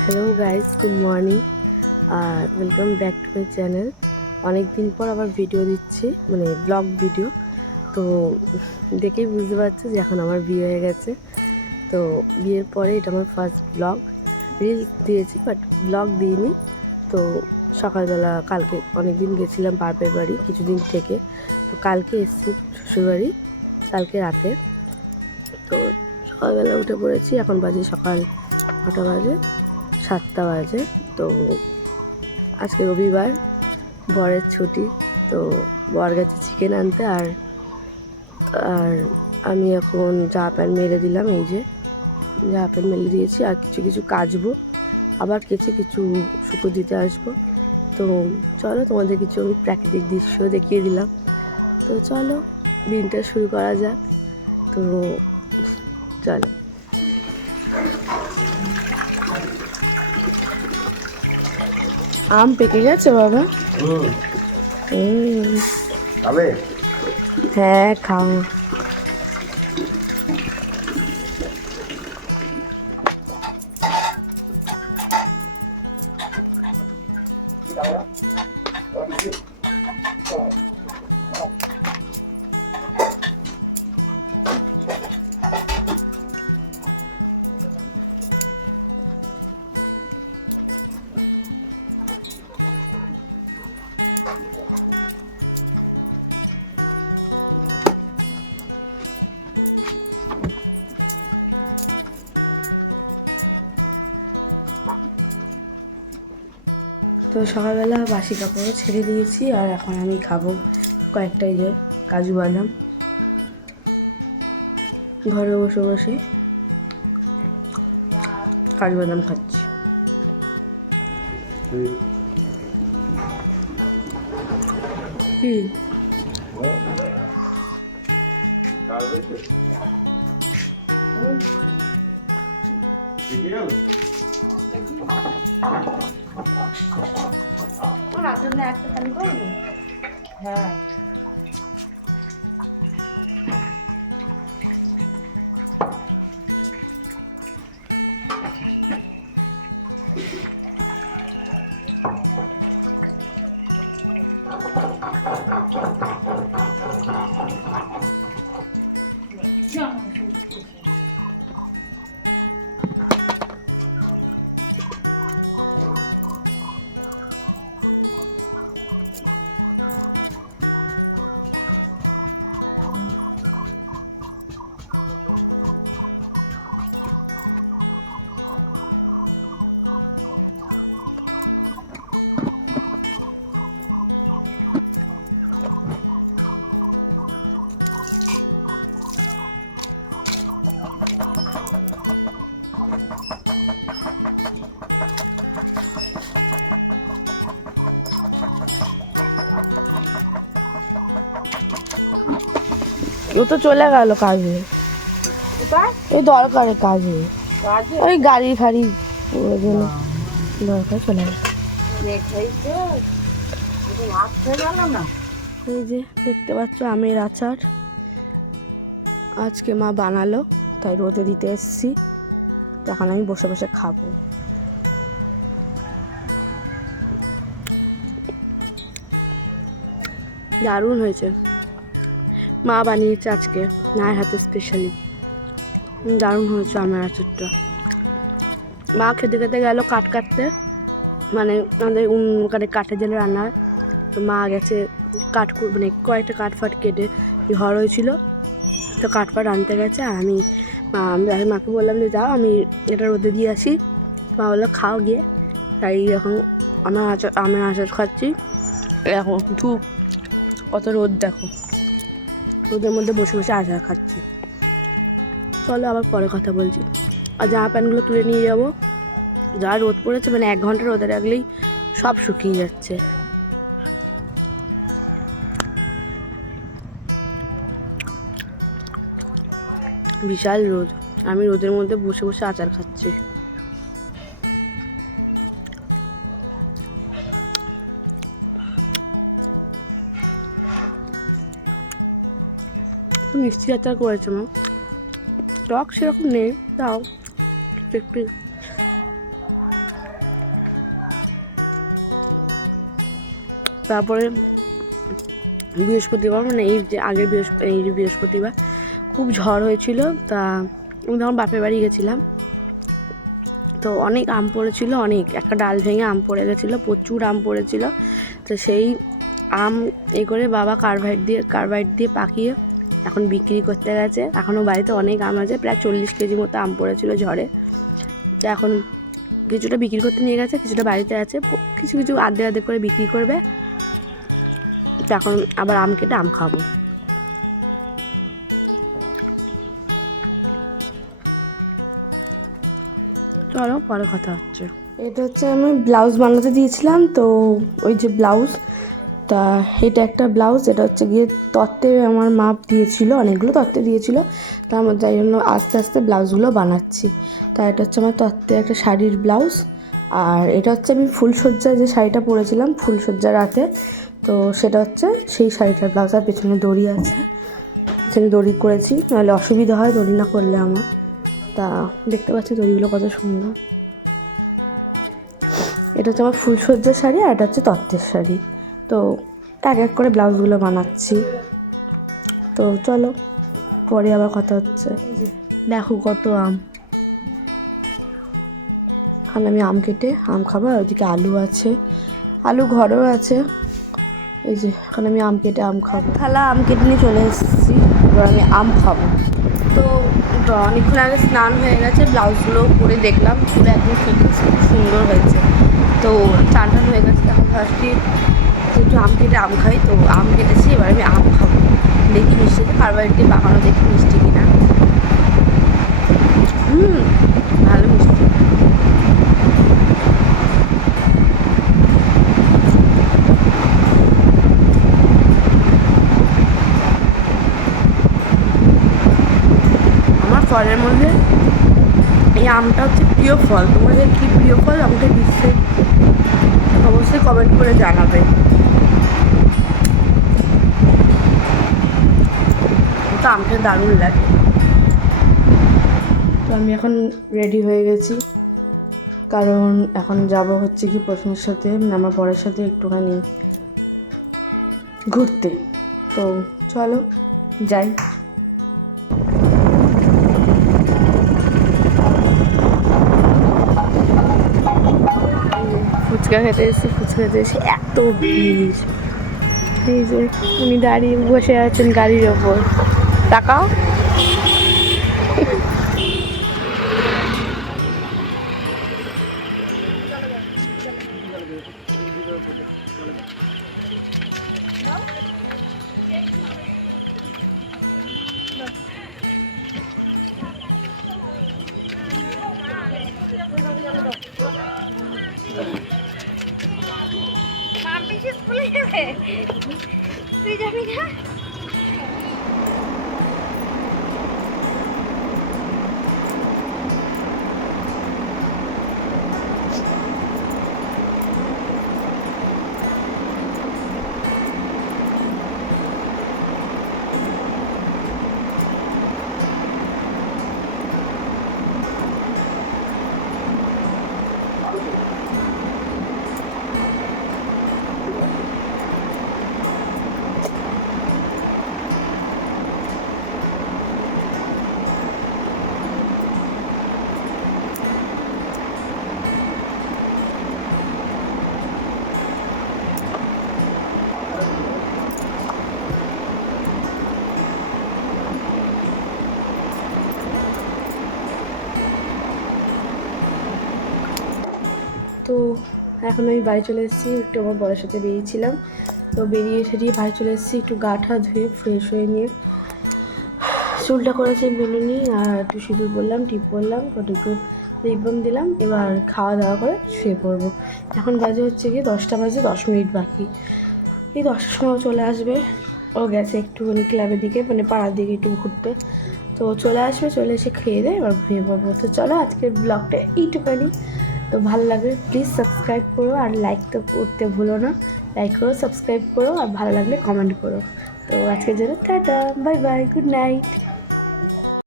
Hello guys good morning R welcome back to my channel অনেক দিন পর আবার ভিডিও দিচ্ছি মানে ব্লগ ভিডিও তো দেখেই বুঝতে পারছি যে এখন আমার বিয়ে হয়ে গেছে। তো বিয়ের পরে এটা আমার ফার্স্ট ব্লগ রিলস দিয়েছি বাট ব্লগ দিইনি। তো সকালবেলা কালকে অনেক দিন গেছিলাম বাপের বাড়ি কিছুদিন থেকে। তো কালকে এসেছি শ্বশুরবাড়ি, কালকে রাতে। তো সকালবেলা উঠে পড়েছি, এখন বাজে সকাল কটা বাজে? সাতটা বাজে, তো আজকে রবিবার, বরের ছুটি, তো বর গেছে চিকেন আনতে আর আর আমি এখন জামা প্যান্ট মেরে দিলাম এই যে জামা প্যান্ট মেলে দিয়েছি, আর কিছু কিছু কাচবো, আবার কিছু কিছু শুকো দিতে আসব, তো চলো তোমাদের কিছু আমি প্রাকৃতিক দৃশ্য দেখিয়ে দিলাম, তো চলো দিনটা শুরু করা যাক, তো চলো। আম পেকে গেছে বাবা। হুম। হ্যাঁ খাব। তো সকালবেলা বাসি কাপড় ছেড়ে দিয়েছি আর এখন আমি খাব কয়েকটা এই যে কাজু বাদাম। ঘরে বসে বসে কাজু বাদাম খাচ্ছি। ঠিক গেল একটা খালি করব? হ্যাঁ। ও তো চলে গেল কাজে। এই দরকারে কাজে। ওই গাড়ি ফাড়ি দরকার চলে গেল। এই যে দেখতে পাচ্ছ আমের আচার। আজকে মা বানালো তাই রোদে দিতে এসেছি। তখন আমি বসে বসে খাব। দারুণ হয়েছে। মা বানিয়েছে আজকে, মায়ের হাতে স্পেশালি দারুণ হয়েছে আমার আচারটা। মা খেতে খেতে গেল কাঠ কাটতে। মানে আমাদের ওখানে কাঠের জলে রান্না হয়। তো মা গেছে কাঠ মানে কয়েকটা কাঠ ফাট কেটে ঝড় হয়েছিল। তো কাঠ ফাট আনতে গেছে আর আমি আমি মাকে বললাম যে, যাও, আমি এটা রোদে দিয়ে আসি। মা বলল, খাও গিয়ে। তাই এখন আমার আচার আমার আচার খাচ্ছি। এখন ধূপ, কত রোদ দেখো। রোদের মধ্যে বসে বসে আচার খাচ্ছি। চলো আবার পরে কথা বলছি। আর জামা প্যান্টগুলো তুলে নিয়ে যাব। যা রোদ পড়েছে মানে এক ঘণ্টা রোদে রাখলেই সব শুকিয়ে যাচ্ছে। বিশাল রোদ। আমি রোদের মধ্যে বসে বসে আচার খাচ্ছি। মিষ্টি আচার করেছে মা। টক সেরকম নেই, তাও একটু। তারপরে বৃহস্পতিবার মানে এই যে আগের বৃহস্পতি এই যে বৃহস্পতিবার খুব ঝড় হয়েছিল, তা আমি তখন বাপের বাড়ি গেছিলাম। তো অনেক আম পড়েছিল, অনেক, একটা ডাল ভেঙে আম পড়ে গেছিল, প্রচুর আম পড়েছিল। তো সেই আম এ করে বাবা কার্বাইড দিয়ে কার্বাইড দিয়ে পাকিয়ে এখন বিক্রি করতে গেছে। এখনও বাড়িতে অনেক আম আছে, প্রায় চল্লিশ কেজি মতো আম পড়েছিল ঝড়ে। তো এখন কিছুটা বিক্রি করতে নিয়ে গেছে, কিছুটা বাড়িতে আছে কিছু কিছু আধে আধে করে বিক্রি করবে। তো এখন আবার আম কেটে আম খাব। চলো, পরে কথা হচ্ছে। এটা হচ্ছে আমি ব্লাউজ বানাতে দিয়েছিলাম, তো ওই যে ব্লাউজ তা এটা একটা ব্লাউজ, এটা হচ্ছে গিয়ে তত্ত্বে আমার মাপ দিয়েছিল, অনেকগুলো তত্ত্বে দিয়েছিল। তার মধ্যে এই জন্য আস্তে আস্তে ব্লাউজগুলো বানাচ্ছি। তা এটা হচ্ছে আমার তত্ত্বে একটা শাড়ির ব্লাউজ। আর এটা হচ্ছে আমি ফুলসজ্জায় যে শাড়িটা পরেছিলাম ফুলসজ্জার রাতে, তো সেটা হচ্ছে সেই শাড়িটার ব্লাউজ। আর পেছনে দড়ি আছে, পেছনে দড়ি করেছি। নাহলে অসুবিধা হয় দড়ি না করলে আমার। তা দেখতে পাচ্ছি দড়িগুলো কত সুন্দর। এটা হচ্ছে আমার ফুলসজ্জার শাড়ি আর এটা হচ্ছে তত্ত্বের শাড়ি। তো এক এক করে ব্লাউজগুলো বানাচ্ছি। তো চলো, পরে আবার কথা হচ্ছে। দেখো কত আম। এখন আমি আম কেটে আম খাব, আর ওদিকে আলু আছে। আলু ঘরেও আছে। এই যে, এখন আমি আম কেটে আম খাব। থালা, আম কেটে নিয়ে চলে এসেছি। এবার আমি আম খাব। তো অনেকক্ষণ আগে স্নান হয়ে গেছে, ব্লাউজগুলো পরে দেখলাম। পুরো একদম খুব সুন্দর হয়েছে। তো চান টান হয়ে গেছে, তখন যে একটু আম কেটে আম খাই, তো আম কেটেছি, এবার আমি আম খাব। দেখি মিষ্টিতে কারবারিটি বাগানো দেখি মিষ্টি কিনা। হুম, ভালো মিষ্টি। আমার ফলের মধ্যে এই আমটা হচ্ছে প্রিয় ফল। তোমাদের কি প্রিয় ফল? আমাকে নিশ্চয়ই অবশ্যই কমেন্ট করে জানাবে। আমটা দারুণ লাগে। তো আমি এখন রেডি হয়ে গেছি। কারণ এখন যাব হচ্ছে কি প্রশ্নের সাথে, আমার বরের সাথে একটুখানি ঘুরতে। তো চলো, যাই। ফুচকা খেতে এসেছি, ফুচকা খেতে এসে এত ভিড়। এই যে, উনি দাঁড়িয়ে বসে আছেন গাড়ির ওপর। যাবে। তুই যাবি না? তো এখন আমি বাড়ি চলে এসেছি, একটু আমার বরের সাথে বেরিয়েছিলাম। তো বেরিয়ে সেরিয়ে বাড়ি চলে এসেছি, একটু গা ঠা ধুয়ে ফ্রেশ হয়ে নিয়ে। চুলটা করেছি বেলুনি আর একটু সিঁদুর বললাম টিপ বললাম তো একটু রিবন দিলাম, এবার খাওয়া দাওয়া করে শুয়ে পড়ব। এখন বাজে হচ্ছে কি দশটা বাজে, দশ মিনিট বাকি। এই দশটার সময় চলে আসবে। ও গেছে একটুখানি ক্লাবের দিকে মানে পাড়ার দিকে একটু ঘুরতে। তো চলে আসবে, চলে এসে খেয়ে দেয় এবার ঘুমিয়ে পড়ব। তো চলো আজকের ব্লগটা এইটুখানি। তো ভালো লাগলে প্লিজ সাবস্ক্রাইব করো আর লাইক তো করতে ভুলো না। লাইক করো সাবস্ক্রাইব করো আর ভালো লাগলে কমেন্ট করো। তো আজকের জন্য tata bye bye good night